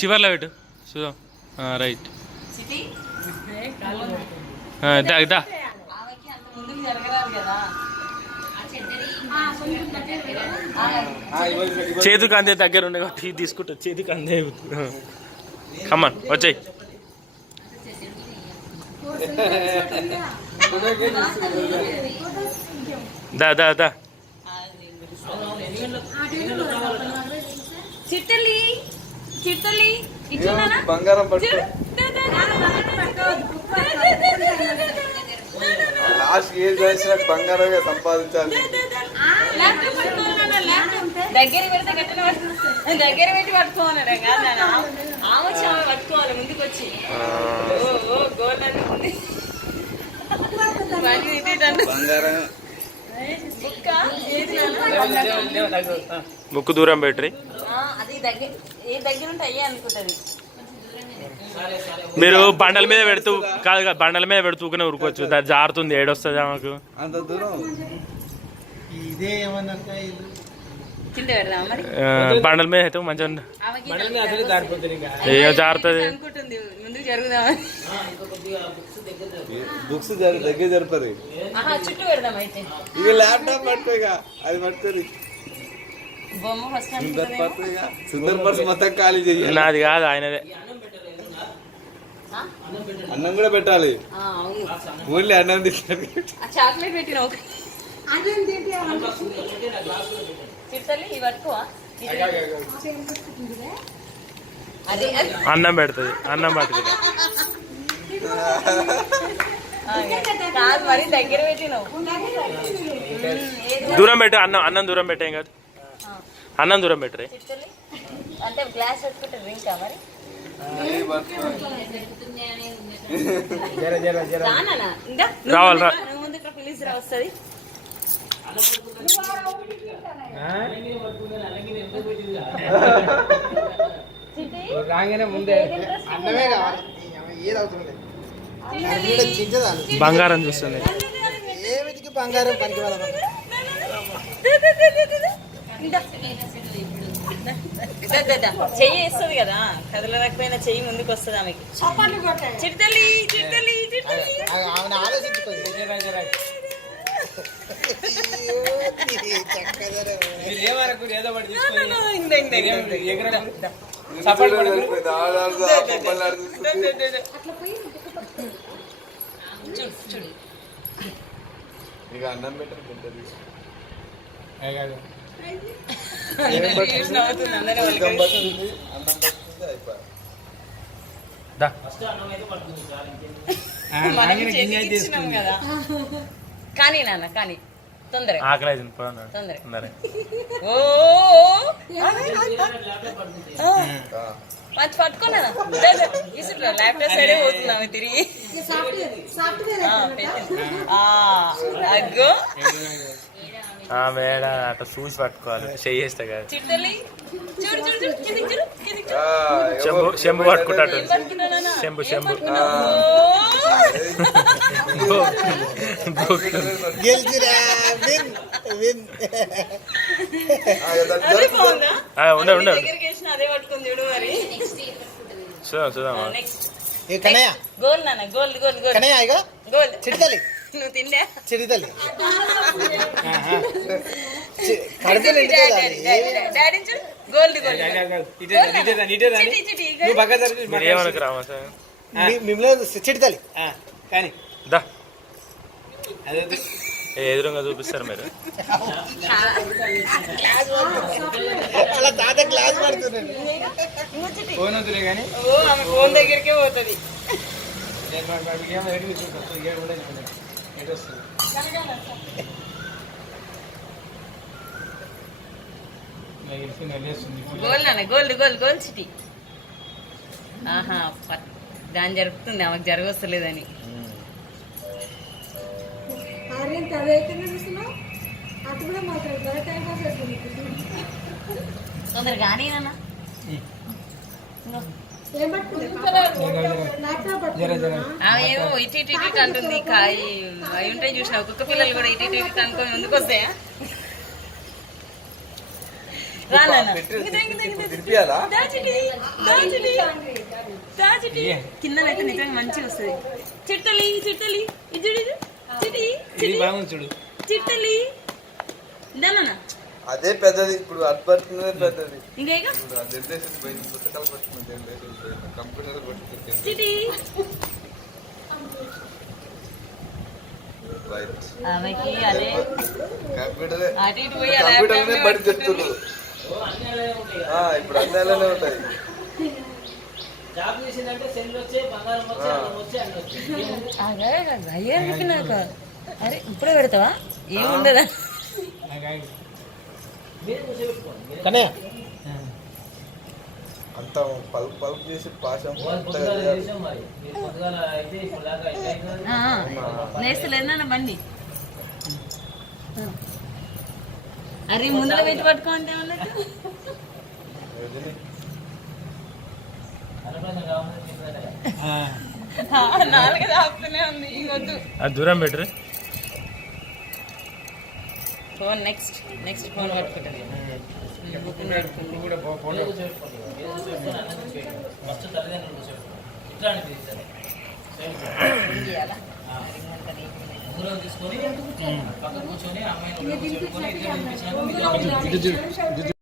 చివర్లో పెట్టు చూద్దాం. రైట్ దా చేతికి అందే దగ్గర ఉండే కాబట్టి తీసుకుంటా. చేతికి అందే కమ్మన్ వచ్చాయి. దా దా దా చిట్టలి చిట్టలి బంగారం పట్టు. లాస్ట్ ఏం చేసినా బంగారంగా సంపాదించాలి. దగ్గర పెడితే గట్టిన దగ్గర పెట్టి పట్టుకోవాలి కాదు ఆమె పట్టుకోవాలి ముందుకు వచ్చి ముక్కు దూరం పెట్టి అది దగ్గర ఉంటే అయ్యే అనుకుంటది. మీరు బండల మీద పెడుతూ కాదు, బండల మీద పెడుతూనే ఉరుకోవచ్చు. దాన్ని జారుతుంది, ఏడొస్తుంది ఆమెకు. అంత దూరం బండల మీద అయితే మంచిగా జారుతుంది. బుక్స్ దగ్గర జరుపుతుంది. ఇక ల్యాప్టాప్ పట్టు, ఇక అది పడుతుంది. సుందర్ పర్స్ మొత్తం ఖాళీ చెయ్యాలి. నాది కాదు, ఆయనదే. అన్నం కూడా పెట్టాలి. ఓన్లీ అన్నం తింటారు. చాక్లెట్ పెట్టిన అన్నం పెడుతుంది, అన్నం పడుతుంది. మరి దగ్గర పెట్టినావు. దూరం పెట్టు, అన్నం అన్నం దూరం పెట్టేం కాదు. అన్నం దూరం పెట్టరే అంటే గ్లాస్ పెట్టుకుంటే డ్రింకా మరి రావాలి రా ముందు పిలిచి రా వస్తుంది. రాగానే ముందే అన్నమే కావాలి. బంగారం చూస్తుంది. ఏమిటికి బంగారం పనికి చెయ్యి వేస్తుంది కదా, కదలకపోయినా చెయ్యి ముందుకు వస్తుంది ఆమెకి. చిట్టలి చిట్టలి చిట్టలి ఇక అన్నం పెట్టాలి. కానీ నాన్న కానీ తొందర ఆకలి తొందర మంచి పట్టుకోనా విసురు ల్యాప్టాప్ సైడే పోతున్నాము తిరిగి. అగ్గో మేడ అట్లా చూసి పట్టుకోవాలి, చేయేస్తే కాదు. చెంబు చెంబు పట్టుకుంటాడు. చెంబు చెంబు ఉండదు. చూద్దామా గోల్ నాన్న గోల్ గోల్ గోల్ గోల్ చిట్టలి నువ్వు తిండా చిరితల్లి చిడితల్లి కానీ దా ఎదురుగా చూపిస్తారు మీరు. అలా తాత క్లాస్ పడుతున్నాడు. ఫోన్ దగ్గరికే పోతుంది. గోల్ నాన్న గోల్డ్ గోల్ గోల్ సిటీ. ఆహా దాని జరుగుతుంది, ఆమెకు జరగొస్తలేదని. తొందరగా కానీ నాన్న ఆమె ఏమో ఇటు ఇటు ఇటు అంటుంది కాయి అవి ఉంటాయి చూసిన కుక్క పిల్లలు కూడా ఇటు ఇటు ఇటు అనుకొని ముందుకు వస్తాయా కిందనైతే నిజంగా మంచిగా వస్తుంది చిట్టలి చిట్టలి ఇది చిటి చూడు చిట్టలి ఇదానా అదే పెద్దది ఇప్పుడు అడ్బర్తున్నదే పెద్దది ఇంకా జనరేషన్ పోయింది పుస్తకాలు పట్టుకున్న జనరేషన్ పోయింది కంప్యూటర్ పట్టుకుంటే చిటి రైట్ ఆమెకి అదే కంప్యూటరే అటు ఇటు పోయి కంప్యూటర్నే బడి చెప్తున్నారు ఇప్పుడు అన్ని అలానే ఉంటాయి నాకు అరే ఇప్పుడే పెడతావా ఏముండదా కనే అంత పలుపు పలుపు చేసి పాశం నేస్తలేదన్నా బండి అరే ముందర పెట్టి పట్టుకోండి అన్నట్టు నాలుగు ఆపుతూనే ఉంది ఇంకొద్దు అది దూరం పెట్టరు ఫోన్ నెక్స్ట్ ఫోన్ పట్టుకుంటుంది తీసుకొని పక్కన కూర్చొని అమ్మాయిని